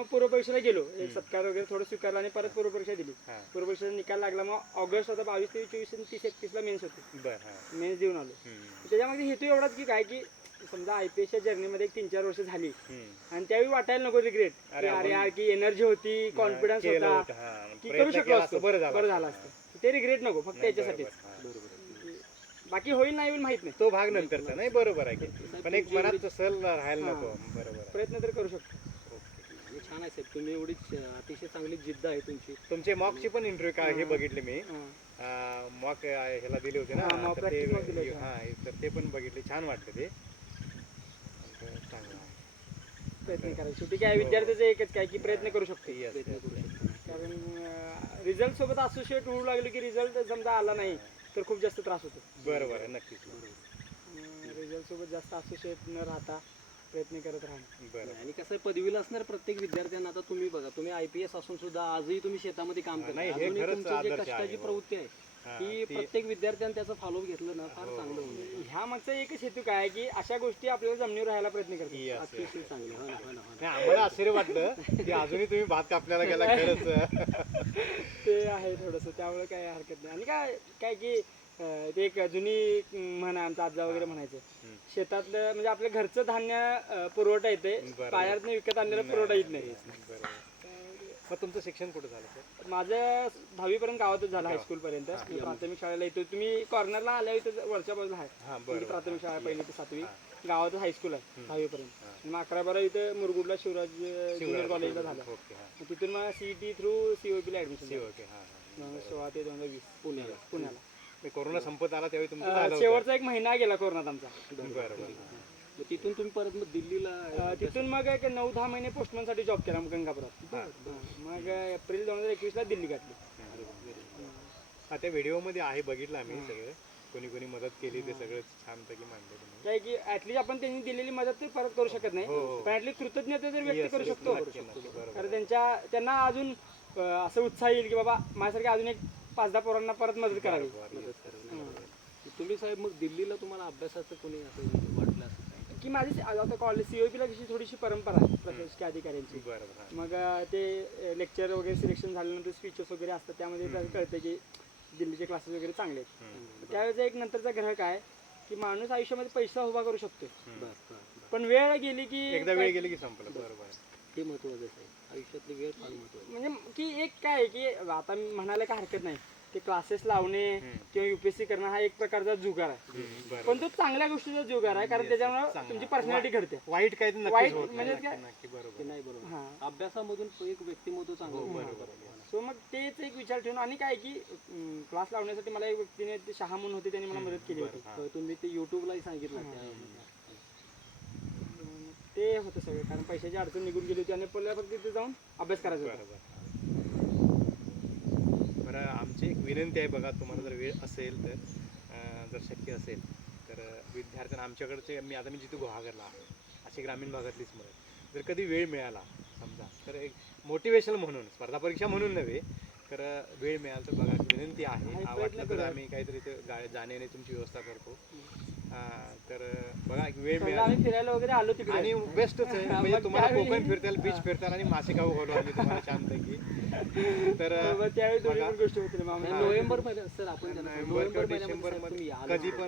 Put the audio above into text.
मग पूर्व परीक्षेला गेलो. एक सत्कार वगैरे थोडं स्वीकारला आणि परत पूर्व परीक्षा दिली. पूर्व परीक्षेचा निकाल लागला मग ऑगस्ट होता बावीस तेवीस चोवीस तीस एकतीसला मेन्स होते. मेन्स देऊन आलो. त्याच्यामध्ये हेतू एवढाच की काय की समजा आय पी एसच्या जर्नीमध्ये एक तीन चार वर्ष झाली. आणि त्यावेळी वाटायला नको रिग्रेट अरे यार की एनर्जी होती कॉन्फिडन्स होता. की करू शकलो केला असतो बरं झालं असतं. ते रिग्रेट नको फक्त हा. बाकी होईल नाही होईल माहीत नाही. तो भाग नंतरचा नाही बरोबर आहे पण एक मनात सल राहायला. नको बरोबर. प्रयत्न तर करू शकतो. आहे साहेब तुम्ही एवढी अतिशय चांगली जिद्द आहे तुमची. तुमचे मॉकची पण इंटरव्ह्यू काय हे. बघितले मी. मॉक ह्याला दिले होते ना. हा, mock तर practice mock दिले ते होते, हा तर ते पण बघितले. छान वाटलं ते. तर चांगलं आहे प्रयत्न करायचे शेवटी काय विद्यार्थ्याचं एकच काय की प्रयत्न करू शकतो. Yes, प्रयत्न yes, करू yes. शकता. कारण रिझल्ट सोबत असोसिएट होऊ लागलो की रिझल्ट समजा आला नाही तर खूप जास्त त्रास होतो. बरोबर आहे नक्कीच. रिझल्ट सोबत जास्त असोसिएट न राहता प्रयत्न करत राहणं बरं आणि कसं आहे पदवीला असणार प्रत्येक विद्यार्थ्यांना आता तुम्ही बघा तुम्ही आय पी एस असून सुद्धा आजही तुम्ही शेतामध्ये काम हा, करता नाही, हे अजूनही खरंच तुमचं जे आदर्श आहे कष्टाची. प्रवृत्ती आहे हा, ती ती- प्रत्येक विद्यार्थ्याने त्याचा फॉलो घेतलं ना फार हो, चांगलं. होईल ह्या मागचा एकच हेतू काय आहे की अशा गोष्टी आपल्याला जमिनीवर राहायला प्रयत्न करतात Yes, yes. अतिशय चांगलं हो ना, हो ना, हो ना. नाही आम्हाला आश्चर्य वाटलं की अजूनही तुम्ही भात कापल्याला गेला खरंच ते आहे थोडंसं त्यामुळे काय हरकत नाही आणि काय काय की अं, ते एक जुनी म्हण आहे आमचा आजा वगैरे म्हणायचं. शेतातलं म्हणजे आपल्या घरचं धान्य अं, पुरवठा येते बरोबर. बाहेरनं विकत आणलेलं पुरवठा येत नाही. बरोबर. मग तुमचं शिक्षण कुठं झालं सर? माझं दहावी पर्यंत गावातच झालं. हायस्कूल पर्यंत. मी प्राथमिक शाळेला येतो तुम्ही कॉर्नरला आल्या इथं वरच्या बाजूला आहे. हां म्हणजे प्राथमिक शाळा पहिली ते सातवी. गावातच हायस्कूल आहे हम्म. दहावी पर्यंत हा. मग अकरा बारा इथं मुरगुडला शिवराज ज्युनियर कॉलेजला झालं. ओके हां. मग तिथून मग सीईटी थ्रू सीओपीला ऍडमिशन ओके हां हां. सोळा ते दोन हजार वीस पुण्याला. पुण्याला. मी कोरोना संपत आला त्यावेळी तुमचं अं, झालं होतं. शेवटचा एक महिना गेला कोरोनात आमचा. बरं बरं. मग तिथून तुम्ही परत मग दिल्लीला अं, तिथून मग एक नऊ दहा महिने पोस्टमनसाठी जॉब केला मग गंगापुरात. हां. हां. मग एप्रिल दोन हजार एकवीस ला दिल्ली गाठली हा त्या व्हिडिओमध्ये आहे बघितलं आम्ही सगळं. कोणी कोणी मदत केली ते सगळं छानपैकी मांडलं तुम्ही. काय की ऍटलीस्ट आपण त्यांनी दिलेली मदत ते परत करू शकत नाही. हो, हो. पण ऍटलीस्ट कृतज्ञता तर Yes, व्यक्त करू yes, शकतो. नक्की, नक्की, बरोबर. कारण त्यांच्या त्यांना अजून अं, असं उत्साह येईल की बाबा माझ्यासारखे अजून एक पाच दहा पोरांना परत मदत करावी. तुम्ही साहेब मग दिल्लीला तुम्हाला अभ्यासाचं कोणी असं वाटलं असं? की माझी आता कॉलेज सीओपीला कशी थोडीशी परंपरा आहे प्रशासकीय अधिकाऱ्यांची. मग ते लेक्चर वगैरे सिलेक्शन झाल्यानंतर स्पीचेस वगैरे असतात त्यामध्ये कळतं की दिल्लीचे क्लासेस वगैरे चांगले आहेत. त्यावेळेचा एक नंतरचा ग्रह काय की माणूस आयुष्यामध्ये पैसा उभा करू शकतो. पण वेळ गेली की एकदा वेळ गेली की संपलं. बरोबर आहे. हे महत्वाचं आहे. आयुष्यातली वेळ फार महत्वाची. म्हणजे की एक काय आहे की आता म्हणायला काय हरकत नाही की क्लासेस लावणे. किंवा युपीएससी करणं हा एक प्रकारचा जुगार आहे. पण तो चांगल्या गोष्टीचा जुगार आहे कारण त्याच्यामुळे. तुमची पर्सनॅलिटी घडते. वाईट काही नक्कीच वाईट. म्हणजे काय? नक्की ते बरोबर नाही बरोबर. हा. अभ्यासामधून एक व्यक्तिमत्व चांगलं हो. सो मग तेच एक विचार ठेवून आणि काय की क्लास लावण्यासाठी मला एक व्यक्तीने ते शहा म्हणून होते त्यांनी मला मदत केली होती. तुम्ही ते युट्यूबला सांगितलं ते होतं सगळं कारण पैशाची अडचण निघून गेली होती आणि पहिल्या फक्त तिथे जाऊन अभ्यास करायचा होता. बरं आमची एक विनंती आहे बघा तुम्हाला जर वेळ असेल तर अं, जर शक्य असेल तर विद्यार्थ्यांना आमच्याकडचे मी आता मी जिथं गुहागरला आहे अशी ग्रामीण भागातलीच मुलं जर कधी वेळ मिळाला समजा तर एक मोटिवेशन म्हणून स्पर्धा परीक्षा म्हणून नव्हे तर वेळ मिळाला तर बघा विनंती आहे. प्रयत्न वाटलं तर करूया. आम्ही काहीतरी इथं गा जाण्या येण्याची तुमची व्यवस्था करतो. बघा एक वेळ समजा मिळाला. आम्ही फिरायला वगैरे आलो तिकडे. आणि बेस्टच आहे. म्हणजे तुम्हाला कोकण फिरताल बीच. फिरताल आणि मासे खाऊ घालू आम्ही तुम्हाला छानपैकी तर त्यावेळी दोन्ही. पण गोष्टी होतील नोव्हेंबर महिन्यात सर आपण नोव्हेंबर डिसेंबरमध्ये कधी पण